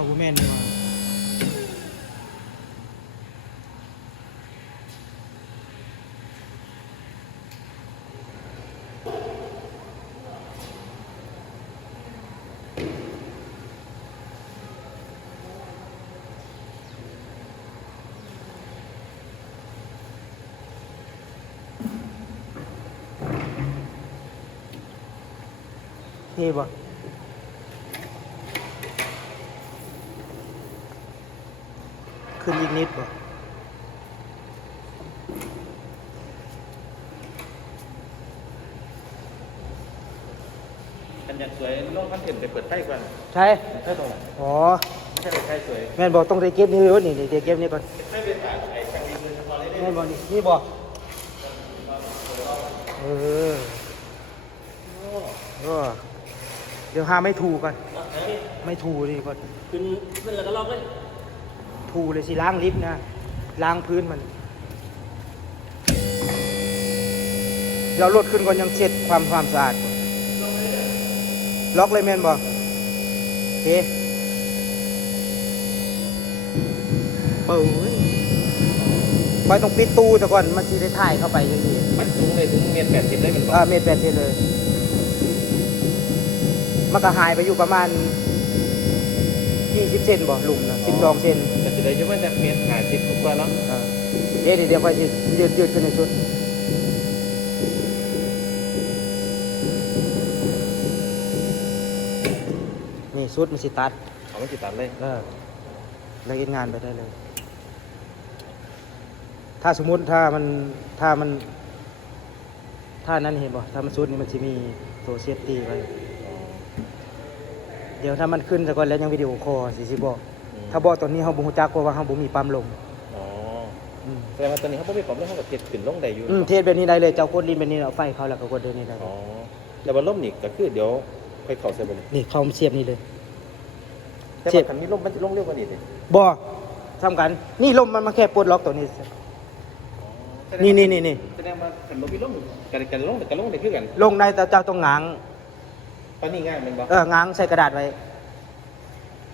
าบ่แม่นนี่ว่าเท่บ่ ขึ้นอีกนิดบ่กันอยากสวยลงคอนเทนต์ไปเปิดไฟก่อนใช่ใช่ตรงไหนอ๋อไม่ใช่ไปไฟสวยแม่นบอกต้องได้เก็บนี่ไว้นี่นี่เดี๋ยวเก็บนี่ก่อนไม่เป็นแบบไอ้ทางนี้คือพอเลยแม่นบอกนี่นี่บอกเออเออเดี๋ยวหาไม่ถูกก่อนไม่ถูกดีก่อนขึ้นขึ้นแล้วก็ล็อกเลย ถูเลยสิล้างลิฟต์นะล้างพื้นมันเดี๋ยวรถขึ้นก่อนยังเช็ดความความสะอาดล็อกเลยแมนบอกโอเคเปิดไปต้องปิดตู้แต่ก่อนมันจะได้ถ่ายเข้าไปยังดีมันสูงเลยถึงเมตรแปดสิบได้มันบอกอ่าเมตรแปดเซนเลย มันก็หายไปอยู่ประมาณยี่สิบเซนบ่หลุมนะสิบสองเซน แต่สิได้ยุ่งว่าจะเมตรห้าสิบกว่าเนาะอ่าเดี๋ยวเดี๋ยวไปสิยืดยืดขึ้นในชุดนี่ชุดมันสิตัดเอาไม่ติดตัดเลยเออแล้วเอ็นงานไปได้เลย ถ้าสมมุติถ้ามันถ้ามัน ถ้านั้นเห็นบ่ถ้ามันชุดนี่มันจะมีตัวเซฟตี้ไว้ เดี๋ยวถ้ามันขึ้นซะก่อนแล้วยังวิดีโอคอลสิสิบอก ถ้าบอกตอนนี้เฮาบ่ฮู้จักเพราะว่าเฮาบ่มีปั๊มลมอ๋ออืมแสดงว่าตอนนี้เขาไม่มีปรับเรื่องเขากับเทศขึ้นลงได้อยู่อืมเทสแบบนี้ได้เลยเจ้ากดลิ้นแบบนี้เอาไฟเข้าแล้วก็กดเดินนี่ได้อ๋อแต่ว่าล่มนี่ก็คือเดี๋ยวค่อยเข้าใส่ไปเลยนี่เข้ามาเสียบนี่เลย แต่เทียบว่าคันนี้ล่มมันจะลงเร็วกว่านี้เลยบ่ทำกัน นี่ลมมันมาแค่ปลดล็อกตัวนี้ นี่นี่นี่นี่แสดงว่าคันบ่มีล่มกันกันลงกันลงได้คือกันลงได้แต่เจ้าต้องง้าง ตอนนี้ง่ายมันบ่เออง้างใส่กระดาษไว้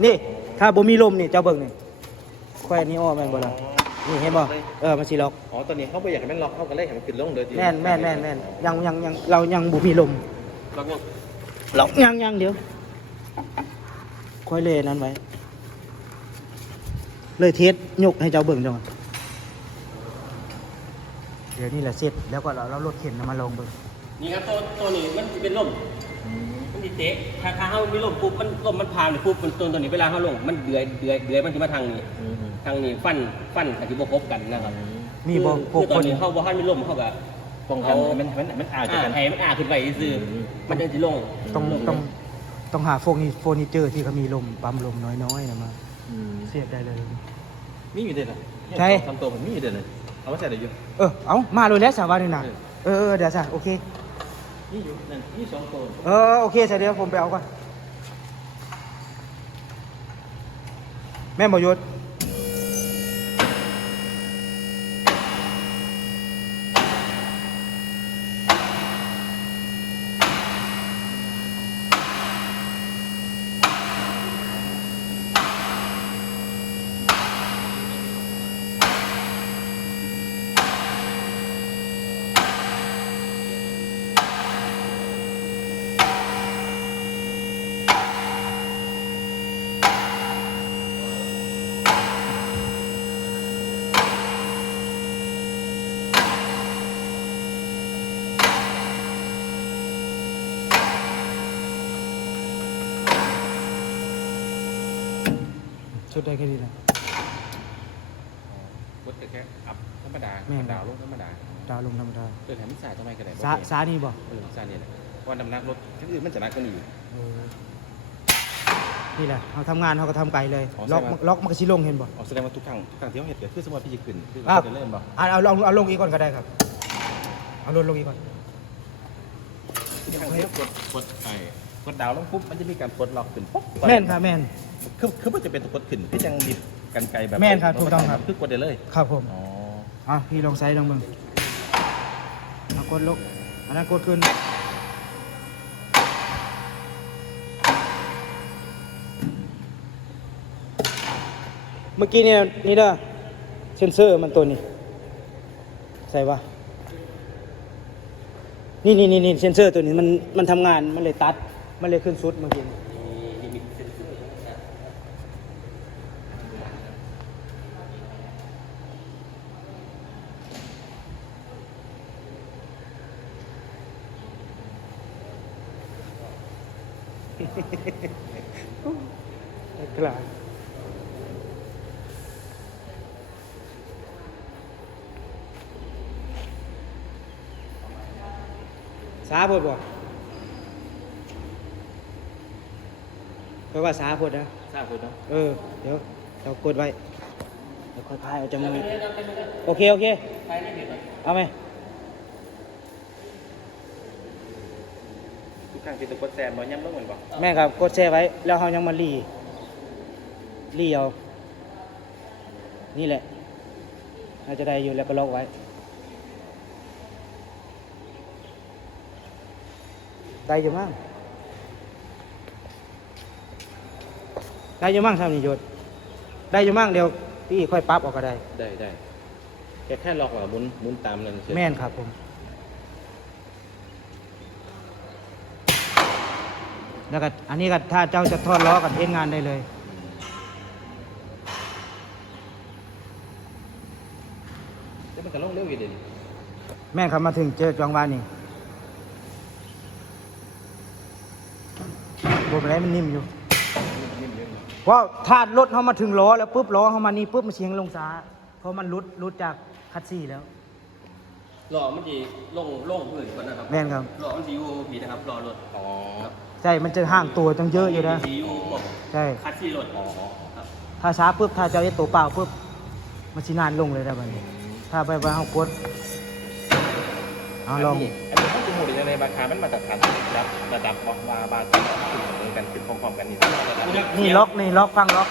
นี่ ถ้าบ่มีลมนี่เจ้าเบิ่งนี่ควายนี่อ้อแม่นบ่ล่ะนี่เห็นบ่เออมันสิล็อกอ๋อตอนนี้เขาบ่อยากให้มันล็อกเขาก็เลยให้มันขึ้นลงโดยที่แม่นแม่นแม่นแม่นยังยังยังเรายังบ่มีลมล็อกยังล็อกยังยังเดี๋ยวค่อยเลยนั้นไว้เลยเทสยกให้เจ้าเบิ่งจังหวะเดี๋ยวนี่แหละเสร็จแล้วก็เราเราลดเข็นมาลงเบิ่งนี่ครับตัวตัวนี้มันจะเป็นลม มันดีเตะถ้าถ้าเขามีลมปุ๊บมันลมมันพาเลยปุ๊บมันตัวตัวนี้เวลาเขาลงมันเดือยเดือยเดือยมันจะมาทางนี้อืมอืมทางนี้ฟันฟันกับที่บคบกันนะครับมีบ่พคืวกอตอคนนนี้เขาบ่ทันมีลมเขาก็ ป้องกันให้มันให้มันมันอาจจะอ่ากัน ให้มันอาขึ้นไปซื่ออมมันจะสิลงต้องต้องต้องหาพวกนี้เฟอร์นิเจอร์ที่เขามีลมปั๊มลมน้อยๆนะมาอืมเสียบได้เลย มีอยู่เด้อนะใช่ ทำตัวผมมีอยู่เด้อนะเอามาใส่ได้อยู่ เออเอามาเลยแล้วสาวานี่นะเออเออเออเดี๋ยวซะโอเค มีอยู่นั่นนี่สองตัวเออโอเคใส่เดี๋ยวผมไปเอาก่อนแม่หมอยศ ชุดได้แค่นี้นะวัดแต่แค่อัพธรรมดาแม่น ดาวลงธรรมดาดาวลงธรรมดาเออแถมมิสายทำไมกันได้สาสานี่บ่เออสายเนี่ยแหละว่าน้ำหนักรถที่อื่นมันจะหนักกว่านี้อยู่ เออนี่แหละเราทำงานเราก็ทำไกลเลย อ๋อล็อกใช่ไหมล็อกมันก็ชิลงเห็นบ่ อ๋อแสดงว่าทุกครั้งทุกครั้งที่เขาเห็นเกิดคือสมมติพี่จะขึ้นคืออ้าวเขาจะเริ่มบ่อะเอาลองเอาลงอีกก่อนก็ได้ครับ เอาลงลงอีกก่อน ที่ครั้งที่เขากดกดไอ้ กดดาวลงปุ๊บมันจะมีการปลดล็อกขึ้นปุ๊บแม่นครับแม่น คือคือมันจะเป็นตัวกดขึ้นที่ยังมีกันไกลแบบแม่นครับถูกต้องครับ คือกดได้เลยครับผมอ๋ออะพี่ลองไซส์ลองเบิ่งเอากดลงอันนั้นกดขึ้นเมื่อกี้เนี่ยนี่เด้อเซนเซอร์มันตัวนี้ ใส่ปะนี่นี่นี่นี่เซนเซอร์ตัวนี้มันมันทำงานมันเลยตัด มันเลยขึ้นสุดเมื่อกี้มีมีเซ็นเซอร์นะกลางสาพดบ่เพ ราะว่าสาพดนะ ทราบคุณเนาะเออ เดี๋ยวเรากดไว้เดี๋ยวค่อยพายเอาจำนวนโอเค โอเค ไปได้เห็นไหมเอาไหมทุกครั้งที่ตะกดแซมมันย้ำลงเหมือนบ่แม่ครับกดแช่ไว้ แล้วเรายังมารีรีเอา นี่แหละเราจะได้อยู่แล้วก็ล็อกไว้ ได้อยู่มั้ง ได้อยู่มั้งทำนี่โยศได้อยู่มั้งเดี๋ยวพี่ค่อยปรั๊บออกก็ได้ ได้ได้แค่แค่ล็อกว่าหมุนหมุนตามนั่นเฉยแม่นครับผม แล้วก็อันนี้ก็ถ้าเจ้าจะทอดล้อกับเทนงานได้เลย แล้วมันก็ลงเร็วอีกเด่นแม่นครับมาถึงเจอจังหวะนี่บนอะไรมันนิ่มอยู่นิ่มๆ เยอะเพราะถ้ารถเขามาถึงล้อแล้วปุ๊บล้อเขามานี่ปุ๊บมันเสียงลงซ้ายเพราะมันรุดรุดจากคัดซี่แล้วหล่อมันจะลงลงพื้นก่อนนะครับแม่นครับหล่อมันจะอยู่ผีนะครับหล่อรถอ๋อใช่มันจะห่างตัวตั้งเยอะอยู่นะสีอยู่พวกใช่คัดซี่รถครับถ้าช้าปุ๊บถ้าเจ้าเอตัวเปล่าปุ๊บมันชินานลงเลยได้บัดนี้ ถ้าไปไปเอากด เอาลองนนี้อันนี้เขาจะหมุนในราคามันมาตรฐานระดับระดับบอกว่าบาร์ขึ้นเหมือนกันขึ้นพร้อมๆกันนี่ระดับนี่ล็อกนี่ล็อกฟังล็อก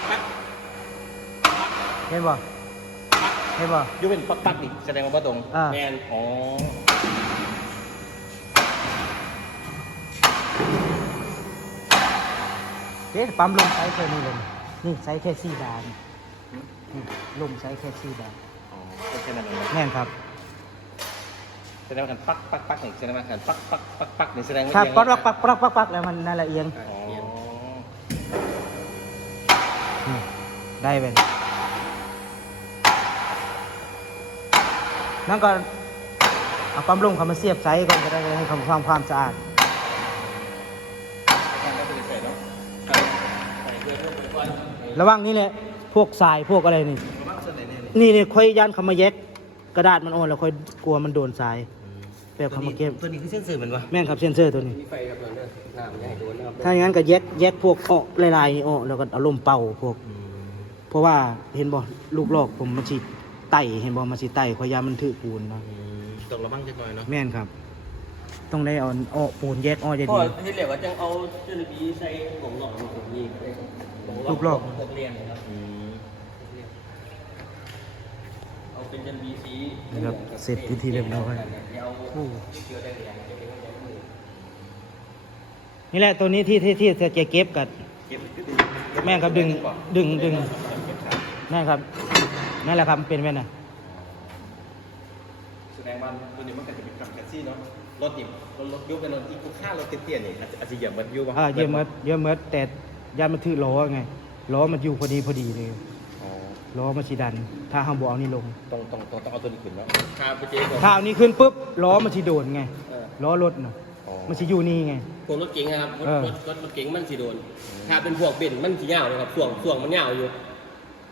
เห็นบ่เห็นบ่อยูเป็นปักปักนี่แสดงว่าบ่ตรงอ่า แมนอ๋อเอ๊ะปั๊มลมใช้แค่นี้เลยนี่ใช้แค่สี่บาทนี่ลมใช้แค่สี่บาทอ๋อก็แค่นั้นเองแม่นครับ แสดงว่าการปักปักปักนี่แสดงว่าการปักปักปักปักนี่แสดงว่าถ้าเอียงปักปักปักปักปักปักแล้วมันนั่นแหละเอียงอ๋อนี่ได้ไปนั่นก็เอาปั๊มลมเขามาเสียบไซส์ก่อนก็ได้ให้เขาทำความสะอาดการก็จะใส่เนาะใส่เพื่อเพื่อเพื่อก่อนระหว่างนี้แหละพวกทรายพวกอะไรนี่ประมาณส่วนไหนเนี่ยนี่นี่นี่ค่อยยันเขามาแยก กระดาษมันอ่อนแล้วค่อยกลัวมันโดนทรายแบบเขามาเก็บตัวนี้คือเส้นสื่อมันวะแม่นครับเซนเซอร์ตัวนี้ มีไฟครับเพื่อนเด้อหน้ามันจะให้โดนนะครับถ้าอย่างนั้นก็แยกแยกพวกออกลายๆนี่ออกแล้วก็เอาลมเป่าพวกเพราะว่าเห็นบ่ลูกลอกผมมันสิไต่เห็นบ่มันสิไต่ขอยยามันถือปูนเนาะต้องระวังจักหน่อยเนาะแม่นครับ ต้องได้เอาออกปูนแยกออกจะพ่อดี ที่เรียกว่าจังเอาเจ้าหน้าที่ใส่ของหลอกมันก็มีลูกหลอก หกเรียนนะครับเอา เป็นยันบีซีนะครับเสร็จพิธีเรียบร้อยเอาโอ้เชื้อแดงๆจะเป็นยันมือนี่แหละตัวนี้ที่ที่ที่จะเก็บกันเก็บขึ้นแม่นครับดึงดึงดึงแม่นครับนั่นแหละครับเป็นแม่น่ะแสดงว่าตัวนี้มันก็จะเป็นกับแท็กซี่เนาะรถนี่รถรถยุบเป็นรถอีกค่ารถเตี้ยๆนี่อาจจะอาจจะเหยียบมันยุบอ่าเยอะเมดเยอะเมดแต่ยานมันถือล้อไงล้อมันอยู่พอดีพอดีเลยอ๋อ ล้อมันสิดัน ถ้าห้ามบ่เอานี่ลง ต้องต้องต้องต้องเอาตัวนี้ขึ้นเนาะคาไปเจ๊ผมถ้าเอานี่ขึ้นปุ๊บล้อมันสิโดนไงเออล้อรถน่ะอ๋อมันสิอยู่นี่ไง พวกรถเก๋งนะครับรถเออ รถรถรถเก๋งมันสีโดน ถ้าเป็นพวกเบนซ์มันสียาวเลยครับส่วงส่วงมันยาวอยู่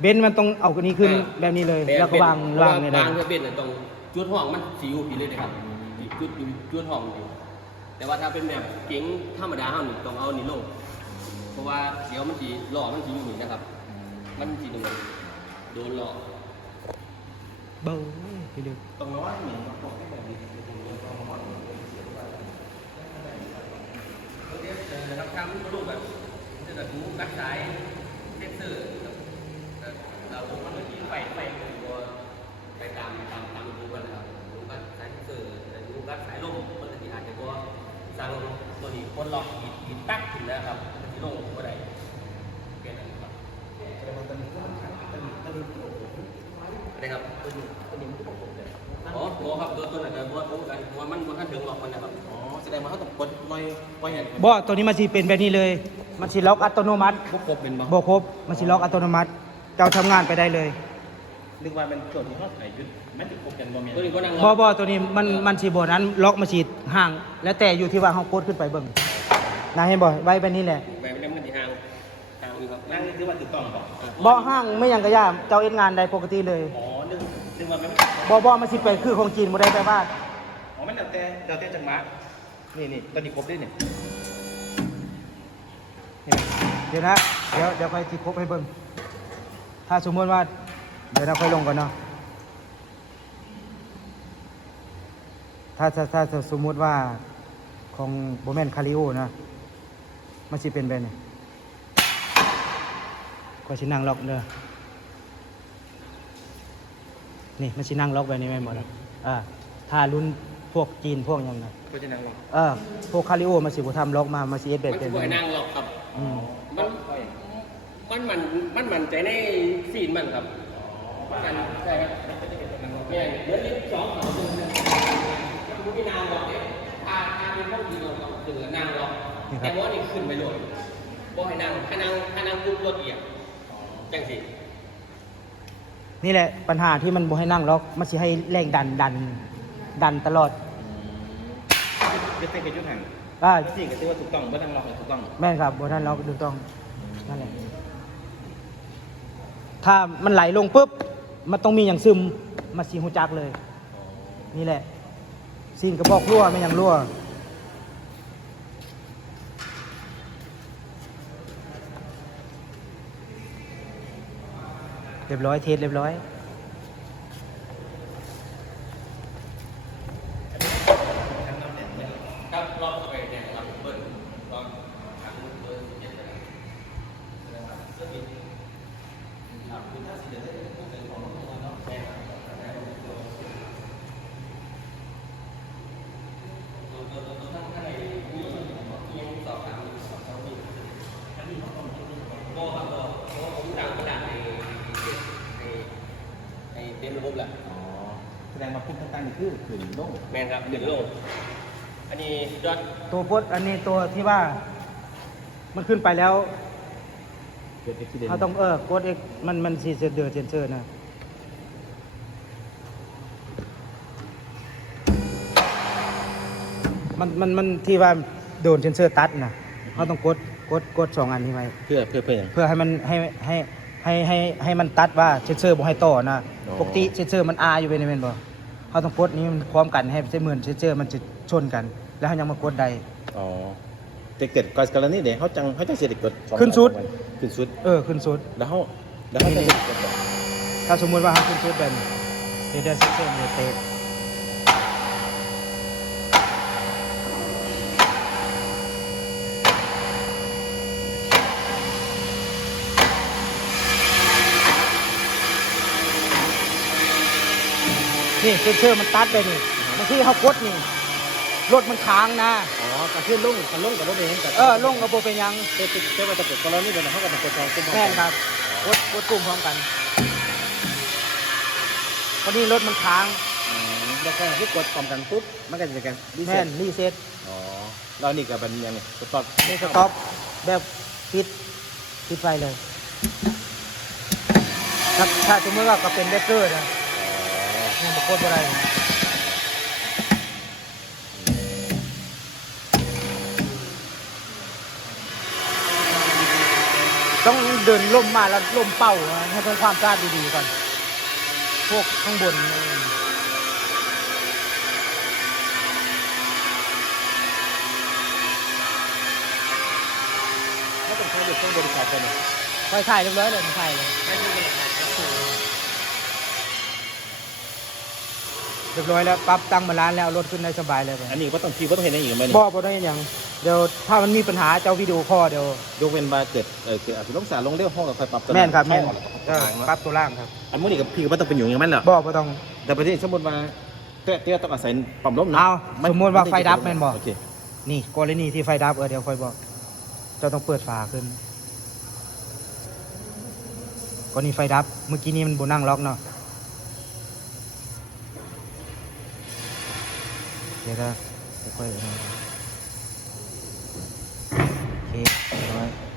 เบนซ์มันต้องเอากันนี้ขึ้นอ่า แบบนี้เลย ต่แล้วก็วางเพระวางในบานั้งน เพื่อเบนซ์น่ะต้องจุดห้องมันสีอยู่ผีเลยนะครับจุดอยู่จุดห้องอยู่แต่ว่าถ้าเป็นแบบเก๋งธรรมดาเฮานี่ต้องเอานี่ลงเพราะว่าเดี๋ยวมันสีหล่อมันสีอยู่นี่นะครับ มันสีโดน โดนหล่อเบ้อไปดูต้องระวังนี่ต้องให้แบบนี้นะครับทำรูปแบบจะแบบรู้รักสายเซ็นเซอร์เราลงมันมีไฟไฟตัวไปตามตามตามรูปกันนะครับรู้รักสายเซ็นเซอร์รู้รักสายลมมันจะอาจจะตัวสั่งตัวนี้คนล็อกอีกตักถึงแล้วครับมันจะลงก็ได้เป็นอะไรครับ นะครับอ๋อโมครับตัวตัวไหนกันเพราะว่าผมกันเพราะว่ามันมันท่านถึงหรอกมันนะครับอ๋อแสดงว่าเขาต้องกดลอยปล่อยเห็นบ่ตัวนี้มันสิเป็นแบบนี้เลย มันสิล็อกอัตโนมัติพวกครบเป็นบ่บ่ครบมันสิล็อกอัตโนมัติเจ้าทำงานไปได้เลยนึกว่าเป็นช่วงที่เขาใส่ยุดมันจะครบกันบ่แม่นตัวนี้ก็นั่งรบ่อบ่ตัวนี้มันมันสิบ่นั้นล็อกมันสิห่าง แล้วแต่อยู่ที่ว่าเฮากดขึ้นไปเบิ่งนะเห็นบ่ไว้แบบนี้แหละแบบนี้มันที่ห่างห่างอยู่ครับนั่งนี่ถือว่าถูกต้องบ่บ่ห่างไม่หยังก็ย่าเจ้าเอ็ดงานได้ปกติเลยอ๋อ นึกนึกว่ามันบ่บ่มันสิไปคือของจีนบ่ได้แปลว่าอ๋อมันแล้วแต่แล้วแต่จังหวะนี่นี่ตอนนี้ครบด้วยนี่เดี๋ยวนะเดี๋ยวเดี๋ยวค่อยสิครบให้เบิ่งถ้าสมมุติว่า เดี๋ยวเราค่อยลงก่อนเนาะถ้าถ้าถ้าถ้าสมมุติว่าของโบแมนคาริโอนะมันสิเป็นแบบนี้ก็สินั่งล็อกเด้อ นี่มันสินั่งล็อกแบบนี้แม่นหมดแล้วอ่าถ้ารุ่นพวกจีนพวกหยังนะก็จะนั่งรอเออพวกคาริโอมันสิบ่ทำล็อกมามันสิเอ็ดแบมับนเป็คืนอแบบให้นี้นั่งรอครับ อืมมันมันมันมันมันใจในซีนมันครับมันใช่ครับเนี่ยเดี๋ยวนี้สองสามเดือนเนี่ยมันมีนางรอกเนี่ยพาพาเป็นพวกดีเราถึงนางรอกแต่ว่านี่ขึ้นไปเลยบ่ให้นั่งให้นั่งให้นั่งปุ๊บรถเหยียบจังสิ นี่แหละปัญหาที่มันบ่ให้นั่งล็อกมันสิให้แรงดันดันดันตลอดจะเต้นกับยุทธหันอ่าสิ่งก็ถือว่าถูกต้องบ่นั่งรอถูกต้องแม่นครับบ่ท่านล็อกถูกต้องนั่นแหละถ้ามันไหลลงปุ๊บมันต้องมีอย่างซึมมาสีหูจักเลย นี่แหละซีนกระบอกรั่วไม่อย่างรั่ว เรียบร้อยเทสเรียบร้อย ครับรอบไปเนี่ยครับเบิ้ลรอบทางเบิ้ลเจ็ดไปแล้วนะครับเสื้อบินครับคุณถ้าสิเดี๋ยวได้พวกเป็นของน้องๆเนาะแม่ครับตัวตัวตัวตัวทั้งข้างในมีมียังสอบถามอยู่สอบถามอยู่อันนี้เขาต้องโม่ครับโม่เพราะว่าผมดังกระดาษในในในเต็มระบบแหละ อ๋อแสดงว่าพุ่งต่างๆนี่ คือขึ้นลงแมนครับหนึ่งโลกอันนี้ยอดตัวโพสต์อันนี้ตัวที่ว่า มันขึ้นไปแล้วเกิดอุบิเหตุเขาต้องเออกดเอกมันมันสีเซนเดอร์เซนเซอร์นะมันมันมันที่ว่าโดนเซนเซอร์ตัดนะเขาต้องกดกดกดสองอันนี้ไว้เพื่อเพื่อเพื่อเพื่อให้มันให้ให้ให้ให้ให้มันตัดว่าเซนเซอร์บ่ให้ต่อนะปกติเซนเซอร์มันอาอยู่เป็นเป็นบ่ เขาต้องกดนี้มันพร้อมกันให้เส้นมือนเซนเซอร์มันจะชนกัน แล้วเขายังมากดใด อ๋อเด็กเด็ดกรณีเด็กเขาจังเขาจังเสียเด็กกดสองขึ้นสุด ขึ้นสุด เออขึ้นสุด แล้วเขาแล้วเขาจะเสียเด็กกดสองถ้าสมมุติว่าเขาขึ้นชุดเป็นเดเดอร์ซิสเตอร์เดเตะ นี่เซนเซอร์มันตัดไปนี่บางทีเขากดนี่รถมันค้างนะอ๋อการขึ้นลงการลงกับรถเองกับเออลงกระโปเป็นหยังเต้ติดเต้มาตะกุดกรณีเดี๋ยวเขาก็ต้องกดสองขึ้นแม่นครับกดกดกลุ่มพร้อมกันวันนี้รถมันค้างอืมแล้วก็ที่กดพร้อมกันปุ๊บมันก็จะเป็นการรีเซ็แม่ตนรีเซ็ตอ๋อแล้วนี่ก็เป็นยังไงสต็อปนี่สต็อปแบบปิดปิดไฟเลยถ้าถ้าสมมติว่าก็เป็นเบเกอร์นะ นี่มันโคตรอะไรต้องเดินล่มมาแล้วล่มเป้าให้เป็นความสะอาดดีๆก่อน พวกข้างบนนี่เขาต้องใช้เด็กต้องบริการไปเนี่ยไฟถ่ายเรียบร้อยเลยมันถ่ายเลย เรียบร้อยแล้วปรับตั้งบาลานซ์แล้วเอารถขึ้นได้สบายเลยอันนี้ก็ต้องพี่ก็ต้องเห็นอย่างอื่นไหมนี่บ่บ่ได้อย่างเดี๋ยวถ้ามันมีปัญหาเจ้าวิดีโอคอลเดี๋ยวยกเว้นว่าเกิดเออเกิดอาจจะต้องสารลงเร็วห้องกับไฟปรับตัวแม่นครับแม่นเอเอออปรับตัวล่างครับอันนี้กับพี่ก็ไม่ต้องเป็นอยู่อย่างนั้นเหรอบ่บ่ต้องแต่ประเด็นสมมติว่าเตี้ยเตี้ยต้องอาศัยปั๊มลมนะเอาสมมุติว่าไฟดับแม่นบ่โอเคนี่กรณีที่ไฟดับเออเดี๋ยวค่อยบอกเจ้าต้องเปิดฝาขึ้นก่อนนี้ไฟดับเมื่อกี้นี้มันบนนั่งล็อกเนาะ 别的不会에게는 이.